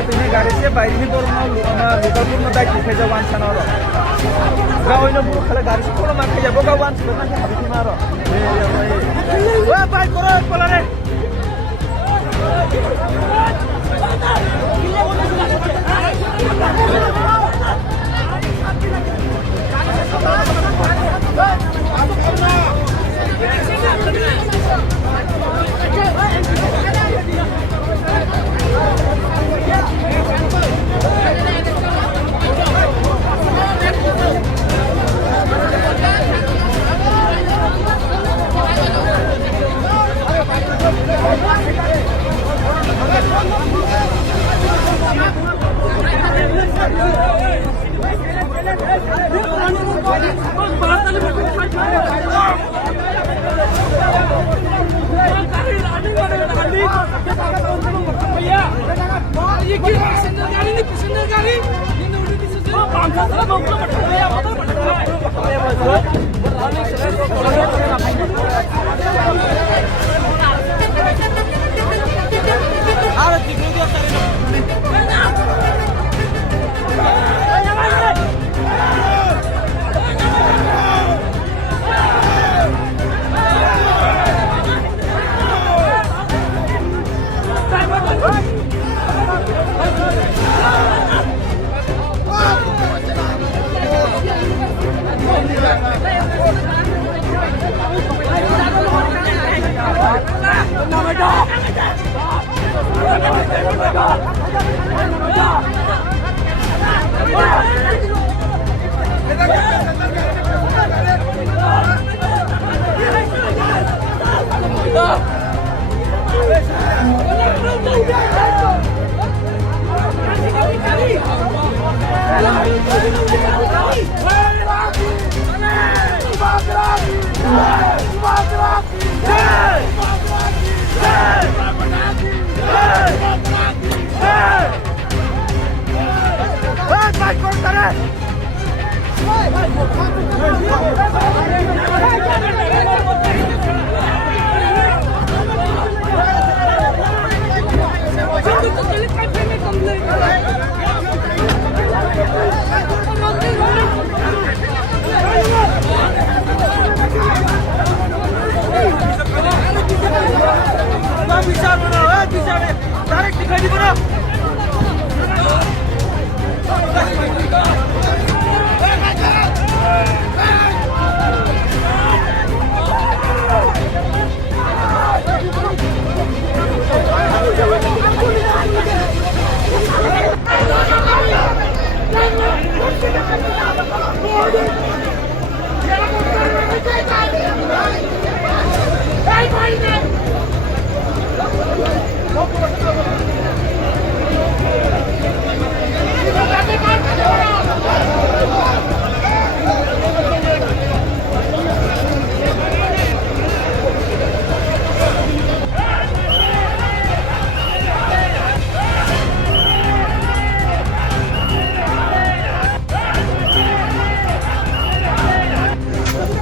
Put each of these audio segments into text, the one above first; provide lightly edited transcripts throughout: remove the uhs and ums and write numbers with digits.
satu ini garisnya bayi ini baru mau lokal pun mau daik dikai jawan sana orang. Kau ini baru kalau garis pun mau kerja bukan wan sebenarnya habis ini orang. Wah baik korang kolare.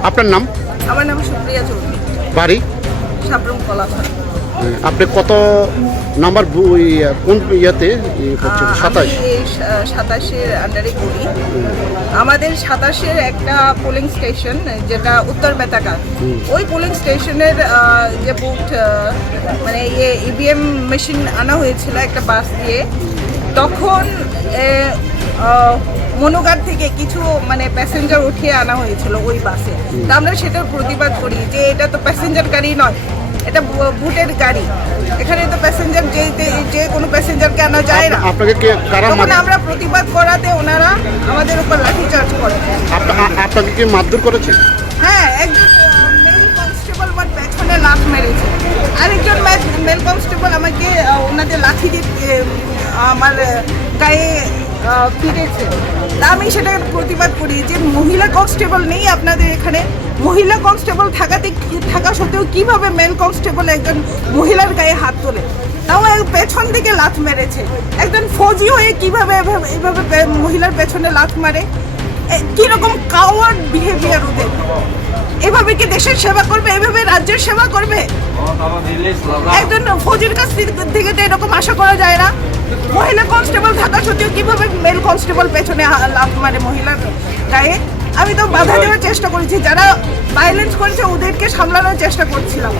আপনার নাম? আমার নাম সুপ্রিয়া চৌধুরী, বাড়ি সাবরুম কলাঘর। আপনি কত number কোন ইয়েতে করছেন? 27 এই 27-এর আন্ডারে করি। আমাদের 27-এর একটা পোলিং স্টেশন যেটা উত্তর বেতাকা, ওই পোলিং স্টেশনের যে বুথ মানে ইভিএম মেশিন আনা হয়েছিল একটা বাস দিয়ে, তখন মনোগার থেকে কিছু মানে প্যাসেঞ্জার উঠিয়ে আনা হয়েছিল ওই বাসে। তা আমরা সেটার প্রতিবাদ করি যে এটা তো প্যাসেঞ্জার গাড়ি নয়, এটা বুটের গাড়ি, এখানে তো প্যাসেঞ্জার যে কোনো প্যাসেঞ্জারকে আনা যায় না। আপনাকে কে কারা তখন আমরা প্রতিবাদ করাতে ওনারা আমাদের উপর লাঠিচার্জ করে। আপনাকে কি মারধর করেছে? হ্যাঁ, একজন মেল কনস্টেবল আমার পেছনে লাথ মেরেছে, আরেকজন মেল কনস্টেবল আমাকে ওনাদের লাঠি দিয়ে আমার গায়ে ফিরেছে। তা আমি সেটা প্রতিবাদ করি যে মহিলা কনস্টেবল নেই আপনাদের এখানে, মহিলা কনস্টেবল থাকা সত্ত্বেও কিভাবে মেল কনস্টেবল একজন মহিলার গায়ে হাত তোলে, তাও পেছন থেকে লাথ মেরেছে। একজন ফৌজি হয়ে কিভাবে এইভাবে মহিলার পেছনে লাথ মারে? কিরকম কাওয়ার্ড বিহেভিয়ার ওদের! এভাবে কি দেশের সেবা করবে? এভাবে রাজ্যের সেবা করবে? একজন ফৌজির কাছ থেকে তো এরকম আশা করা যায় না। মহিলা কনস্টেবল থাকা সত্ত্বেও কিভাবে মেল কনস্টেবল পেছনে লাফ মারে মহিলার গায়ে। আমি তো বাধা দেওয়ার চেষ্টা করেছি, যারা ভায়োলেন্স করেছে ওদেরকে সামলানোর চেষ্টা করছিলাম।